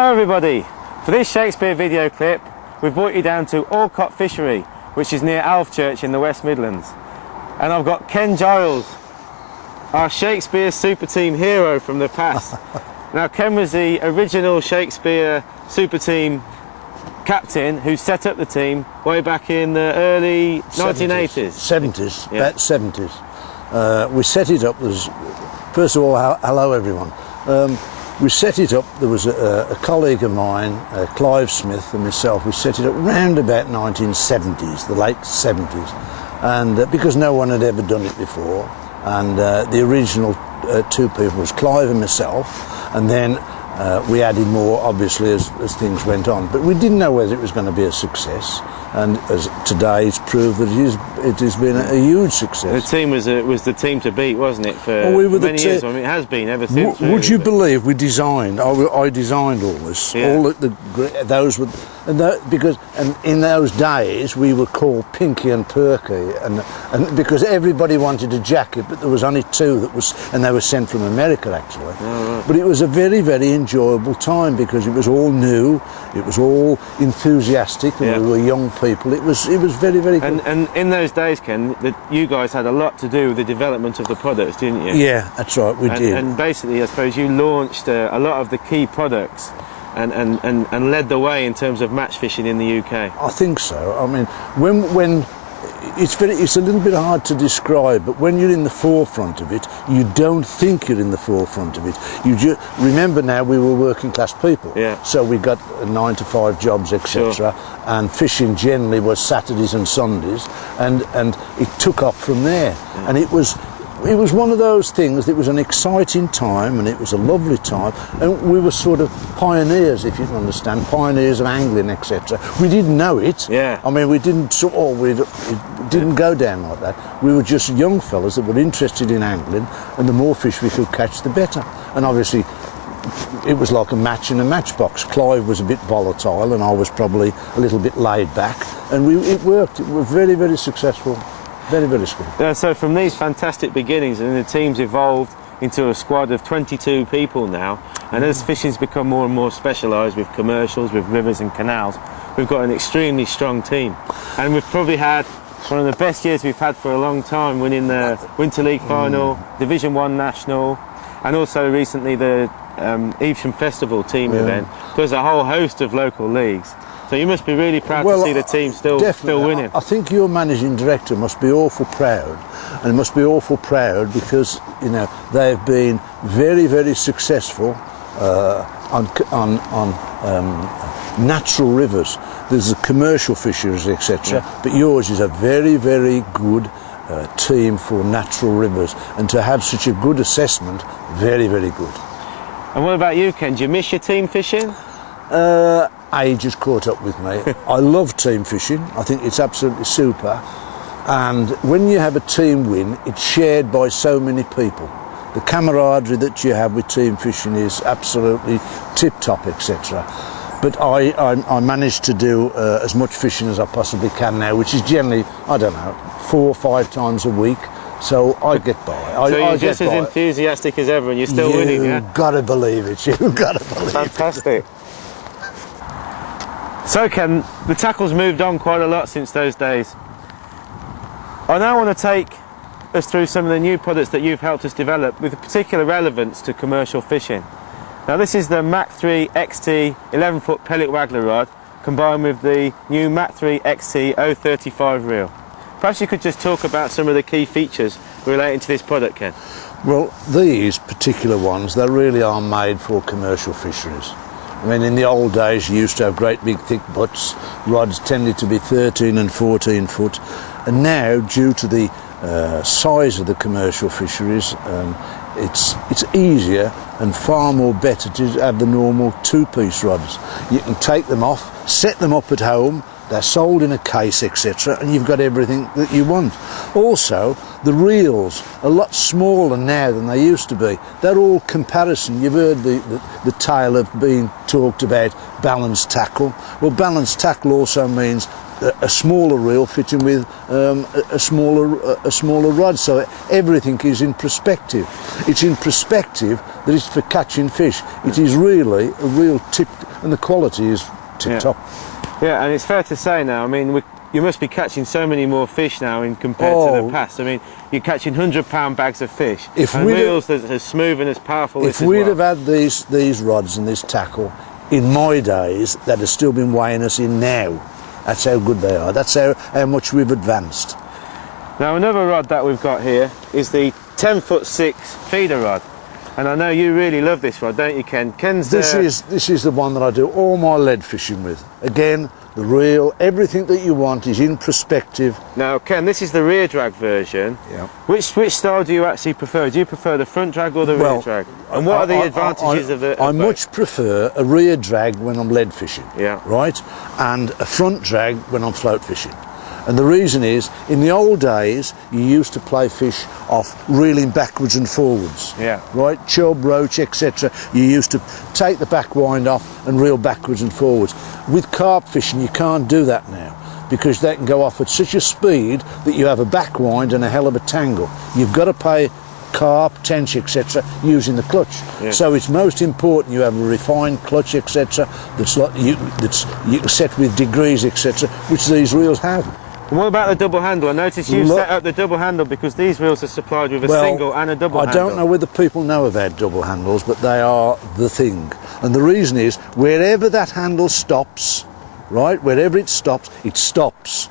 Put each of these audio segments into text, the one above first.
Hello everybody, for this Shakespeare video clip we've brought you down to Alcott Fishery, which is near Alfchurch in the West Midlands, and I've got Ken Giles, our Shakespeare super team hero from the past. Now Ken was the original Shakespeare super team captain who set up the team way back in the early 1980s. 70s, Yeah. about 70s. We set it up, first of all, hello everyone. We set it up, there was a colleague of mine, Clive Smith, and myself, we set it up round about 1970s, the late 70s, and because no one had ever done it before, and the original two people was Clive and myself, and then we added more, obviously, as things went on. But we didn't know whether it was going to be a success, and as today it's proved that it has been a huge success. The team was the team to beat, wasn't it, for many years? I mean, it has been ever since. Would you believe we designed? I designed all this. Yeah. All those were, because in those days we were called Pinky and Perky, and because everybody wanted a jacket, but there was only two and they were sent from America actually. Oh, right. But it was a very, very enjoyable time because it was all new, it was all enthusiastic, and Yeah. we were young people. It was very, very good. And in those days, Ken, you guys had a lot to do with the development of the products, didn't you? Yeah, that's right, we did. And basically, I suppose you launched a lot of the key products and led the way in terms of match fishing in the UK. I think so. I mean, when it's a little bit hard to describe, but when you're in the forefront of it, you don't think you're in the forefront of it. You just remember now we were working class people, Yeah. so we got 9 to 5 jobs, etc. Sure. And fishing generally was Saturdays and Sundays, and it took off from there. Yeah. And it was one of those things. It was an exciting time, and it was a lovely time, and we were sort of pioneers, if you can understand, pioneers of angling, etc. We didn't know it. Yeah. I mean, it didn't go down like that. We were just young fellas that were interested in angling, and the more fish we could catch, the better. And obviously, it was like a match in a matchbox. Clive was a bit volatile, and I was probably a little bit laid back, and it worked. It was very, very successful. Very, very good. Yeah, so from these fantastic beginnings, and the team's evolved into a squad of 22 people now, and as fishing's become more and more specialised with commercials, with rivers and canals, we've got an extremely strong team. And we've probably had one of the best years we've had for a long time, winning the Winter League final, Division 1 National, and also recently the Evesham Festival team event. There's a whole host of local leagues. So you must be really proud to see the team still winning. I think your managing director must be awful proud, and must be awful proud because they've been very, very successful on natural rivers. There's the commercial fisheries, etc. But yours is a very, very good team for natural rivers, and to have such a good assessment, very, very good. And what about you, Ken? Do you miss your team fishing? Age has caught up with me. I love team fishing. I think it's absolutely super. And when you have a team win, it's shared by so many people. The camaraderie that you have with team fishing is absolutely tip-top, etc. But I manage to do as much fishing as I possibly can now, which is generally, 4 or 5 times a week. So I get by. So you're just as enthusiastic as ever, and you're still winning, yeah? You've got to believe it. You've got to believe it. Fantastic. So Ken, the tackle's moved on quite a lot since those days. I now want to take us through some of the new products that you've helped us develop with particular relevance to commercial fishing. Now this is the Mach 3 XT 11-foot pellet waggler rod combined with the new Mach 3 XT 035 reel. Perhaps you could just talk about some of the key features relating to this product, Ken. Well, these particular ones, they really are made for commercial fisheries. I mean, in the old days, you used to have great big thick butts. Rods tended to be 13 and 14 foot. And now, due to the size of the commercial fisheries, it's easier and far more better to have the normal 2-piece rods. You can take them off, set them up at home, they're sold in a case, etc., and you've got everything that you want. Also, the reels are a lot smaller now than they used to be. They're all comparison. You've heard the tale of being talked about balanced tackle. Well, balanced tackle also means a smaller reel fitting with a smaller rod, so everything is in perspective. It's in perspective that it's for catching fish. It is really a real tip, and the quality is tip-top. Yeah, and it's fair to say now, I mean, you must be catching so many more fish now compared to the past. I mean, you're catching 100-pound bags of fish, and reels as smooth and as powerful as well. If we'd have had these rods and this tackle in my days, they'd have still been weighing us in now. That's how good they are. That's how much we've advanced. Now, another rod that we've got here is the 10'6" feeder rod. And I know you really love this rod, don't you, Ken? This is the one that I do all my lead fishing with. Again, the reel, everything that you want is in perspective. Now, Ken, this is the rear drag version. Yeah. Which style do you actually prefer? Do you prefer the front drag or the rear drag? And what are the advantages of it? I much prefer a rear drag when I'm lead fishing. Yeah. Right? And a front drag when I'm float fishing. And the reason is, in the old days, you used to play fish off reeling backwards and forwards. Yeah. Right? Chub, roach, etc. You used to take the back wind off and reel backwards and forwards. With carp fishing, you can't do that now, because they can go off at such a speed that you have a back wind and a hell of a tangle. You've got to play carp, tench, etc. using the clutch. Yeah. So it's most important you have a refined clutch, etc. that's set with degrees, etc., which these reels have. And what about the double handle? I noticed you've set up the double handle because these reels are supplied with a single and a double handle. I don't know whether people know about double handles, but they are the thing. And the reason is, wherever that handle stops, right, wherever it stops, it stops.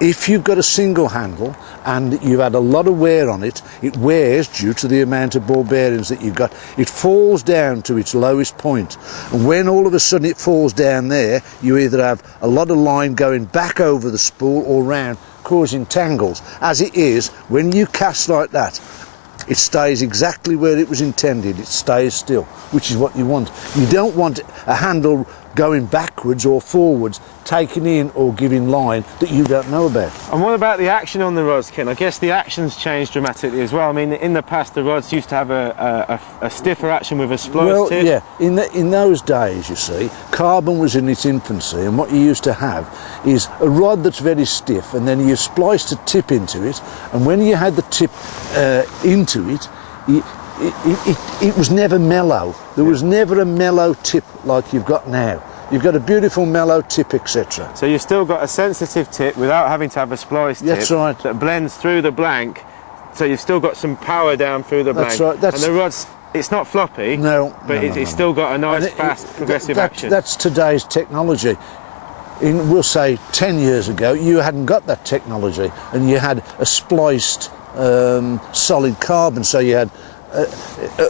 If you've got a single handle and you've had a lot of wear on it, it wears due to the amount of ball bearings that you've got. It falls down to its lowest point. And when all of a sudden it falls down there, you either have a lot of line going back over the spool or round, causing tangles. As it is, when you cast like that, it stays exactly where it was intended. It stays still, which is what you want. You don't want a handle going backwards or forwards, taking in or giving line that you don't know about. And what about the action on the rods, Ken? I guess the action's changed dramatically as well. I mean, in the past, the rods used to have a stiffer action with a splice tip. Yeah, in those days, you see, carbon was in its infancy, and what you used to have is a rod that's very stiff, and then you spliced a tip into it, and when you had the tip into it, it was never mellow. There was never a mellow tip like you've got now. You've got a beautiful mellow tip, etc. So you've still got a sensitive tip without having to have a splice tip. That's right. That blends through the blank, so you've still got some power down through the blank. That's right. And the rod's, it's not floppy, but it's still got a nice, fast, progressive action. That's today's technology. We'll say 10 years ago, you hadn't got that technology, and you had a spliced solid carbon, so you had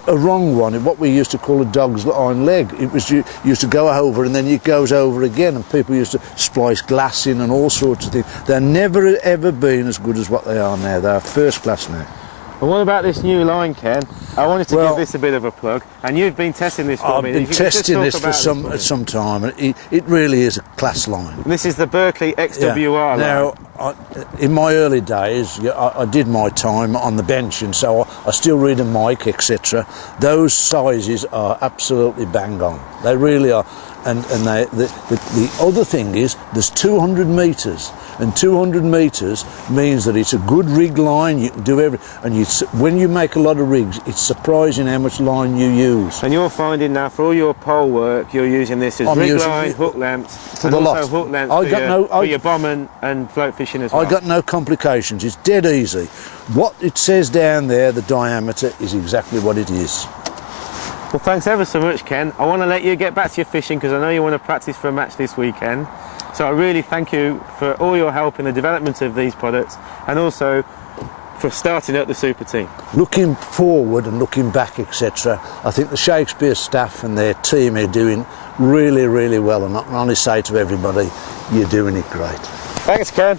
a wrong one, what we used to call a dog's iron leg. It was you used to go over and then it goes over again, and people used to splice glass in and all sorts of things. They're never ever been as good as what they are now. They're first class now. And what about this new line, Ken? I wanted to give this a bit of a plug, and you've been testing this for me. I've been testing this for some time, and it really is a class line. And this is the Berkeley XWR line. Now, in my early days, I did my time on the bench, and so I still read a mic, etc. Those sizes are absolutely bang on. They really are. And the other thing is, there's 200 metres, and 200 metres means that it's a good rig line. You can do everything, and when you make a lot of rigs, it's surprising how much line you use. And you're finding now for all your pole work, you're using this as rig line, hook lengths, and also hook lengths for your bomb and float fishing as well. I got no complications. It's dead easy. What it says down there, the diameter, is exactly what it is. Well, thanks ever so much, Ken. I want to let you get back to your fishing because I know you want to practice for a match this weekend. So I really thank you for all your help in the development of these products, and also for starting up the super team. Looking forward and looking back, etc., I think the Shakespeare staff and their team are doing really, really well, and I can only say to everybody, you're doing it great. Thanks, Ken.